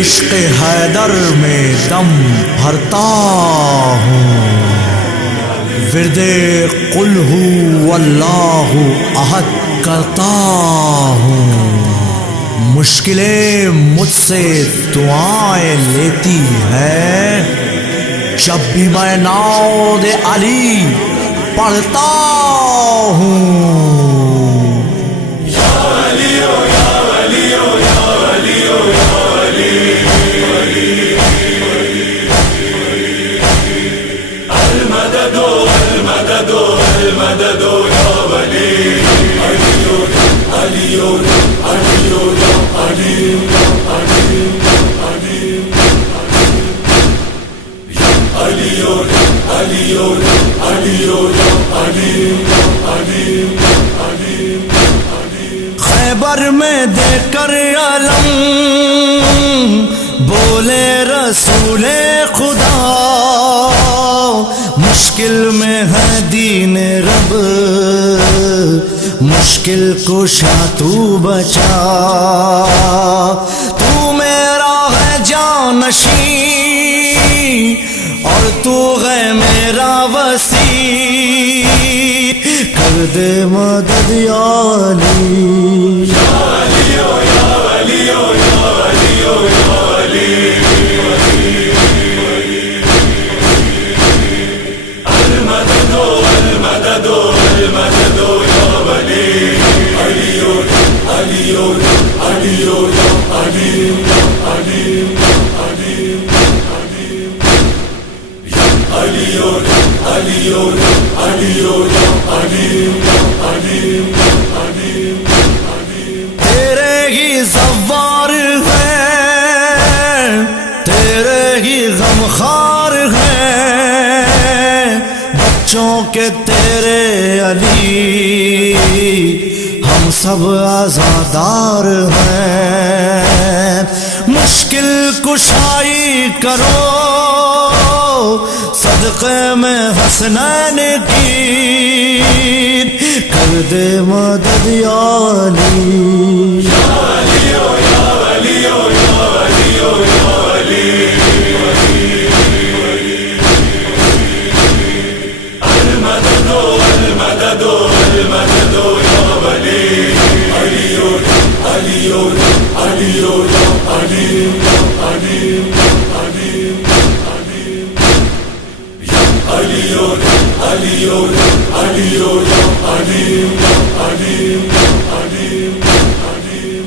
عشق حیدر میں دم بھرتا ہوں، ورد قل هو اللہ احد کرتا ہوں، مشکلیں مجھ سے دعائیں لیتی ہے، جب بھی میں نعت علی پڑھتا ہوں۔ خیبر میں دے کر علم بولے رسول خدا، مشکل میں ہے دین رب، مشکل کشا تو بچا، تو میرا ہے جانشین اور تو ہے میرا وسیع، کر دے مدد یا علی، تیرے ہی زوار ہے، تیرے ہی غمخوار ہے، بچوں کے تیرے علی ہم سب آزادار ہیں، مشکل کشائی کرو صدقے میں حسنین کی، کر دے مدد یا علی،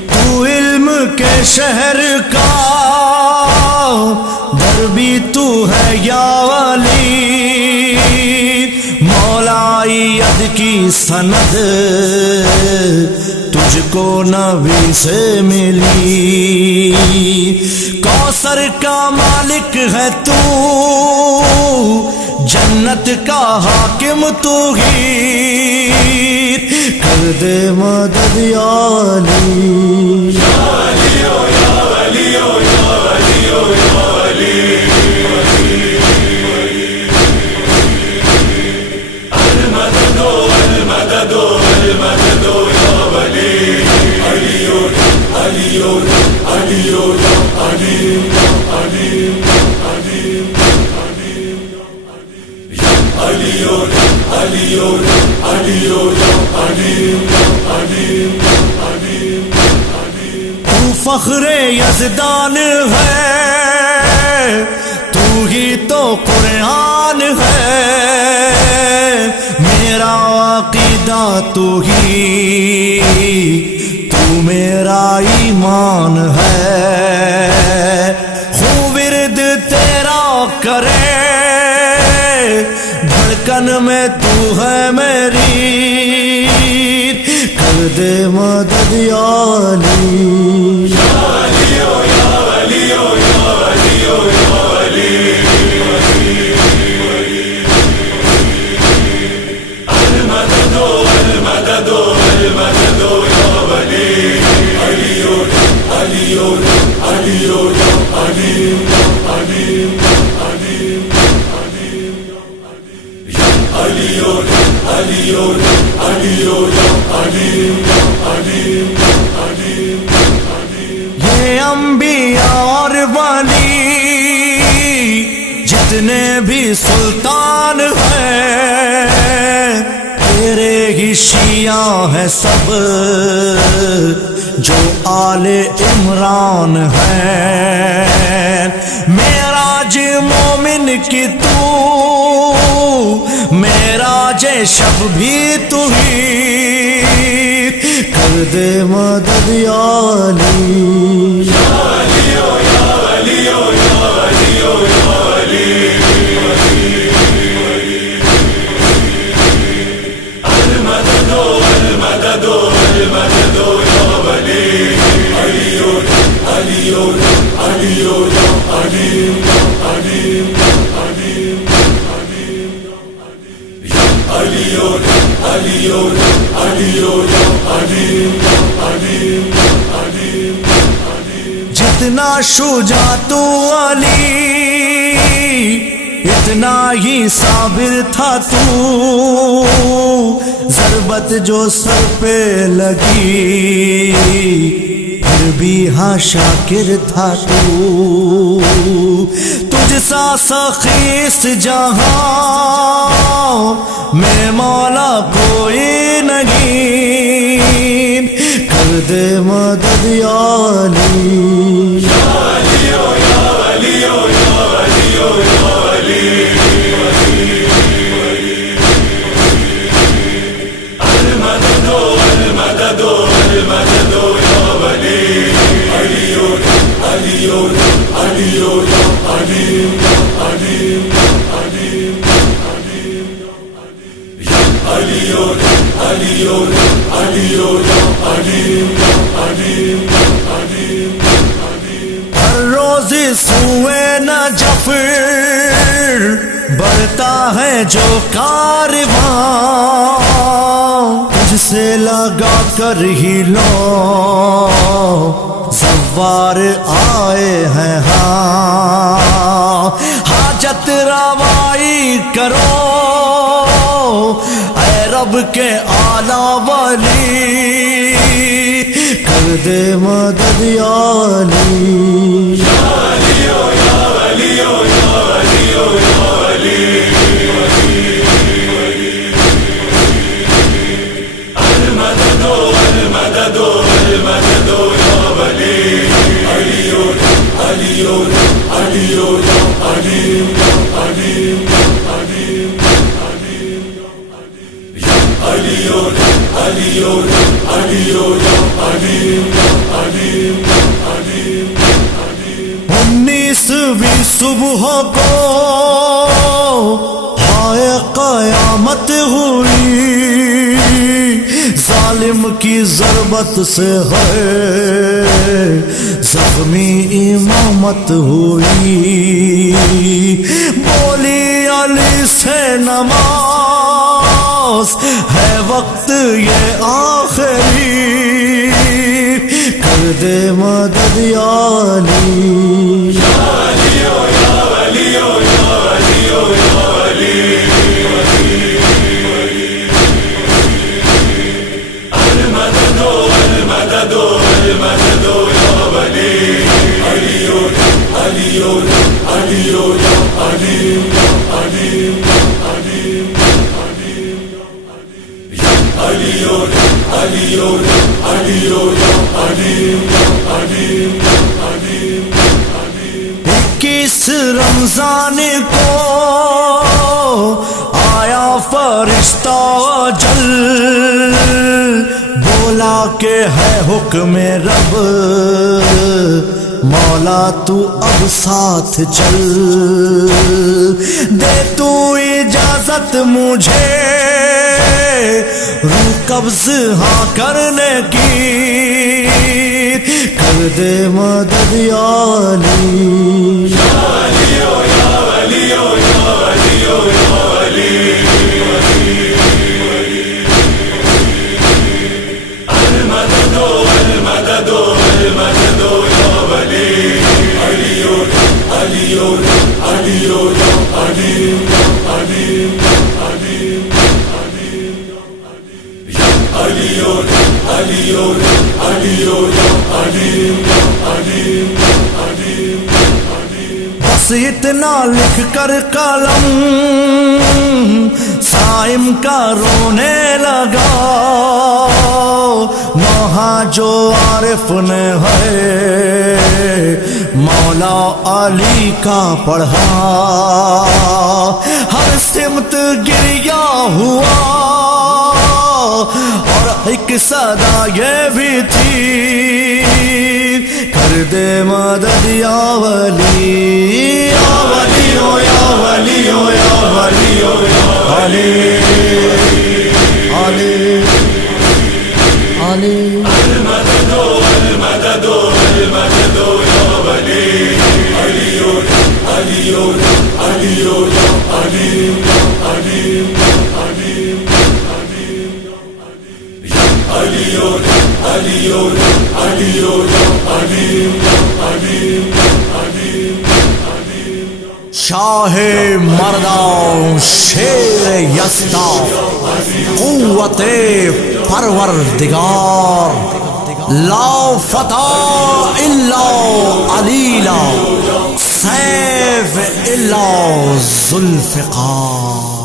تو علم کے شہر کا در بھی تو ہے یا ولی، مولائی ید کی سند تجھ کو نبی سے ملی، کوثر کا مالک ہے تو، جنت کا حاکم تو ہی، کر دے مدد یا علی، تو فخر یزدان ہے، تو ہی تو قرآن ہے، میرا عقیدہ تو ہی، تو میرا ایمان ہے، خوب ورد تیرا کرے دھڑکن میں تو ہے میری، کر دے مدد یا علی، یہ انبیاء اور ولی جتنے بھی سلطان ہیں تیرے ہی شیعہ ہیں سب، جو آل عمران ہیں۔ معراج مومن کی تو، معراج شب بھی تو ہی، کر دے مدد یا علی، جتنا شجاع تو علی اتنا ہی صابر تھا تو، ضربت جو سر پہ لگی پھر بھی ہاں شاکر تھا تو، تجھ سا سخی اس جہاں میں مولا کوئی نہیں، کر دے مدد یا علی، ہر روز سوئے نجف بڑھتا ہے جو کارواں، تجھ سے لگا کر ہی لو زوار آئے ہیں، ہاں حاجت روائی کرو اے رب کے اعلیٰ ولی، کر دے مدد یا علی، انیسویں صبح کو ہائے قیامت ہوئی، ظالم کی ضربت سے ہے زخمی امامت ہوئی، بولی علی سے نماز ہے وقت یہ آخری، کر دے مدد یا علی، اکیس رمضان کو آیا فرشتہ اجل، بولا کہ ہے حکم رب مولا تو اب ساتھ چل، دے تو اجازت مجھے روح قبض ہاں کرنے کی، کر دے مدد یا علی، بس اتنا لکھ کر قلم صائم کا رونے لگا، وہاں جو عارف نے ہے مولا علی کا پڑھا، ہر سمت گریا ہوا اور ایک صدا یہ بھی تھی، کر دے مدد یا ولی، یا ولی یا ولی یا ولی علی علی علی المدد المدد المدد یا ولی علی علی علی علی علی شاہ مردان شیر یزدا قوت پروردگار، لا فتح الا علیلا سیف الا ذوالفقار۔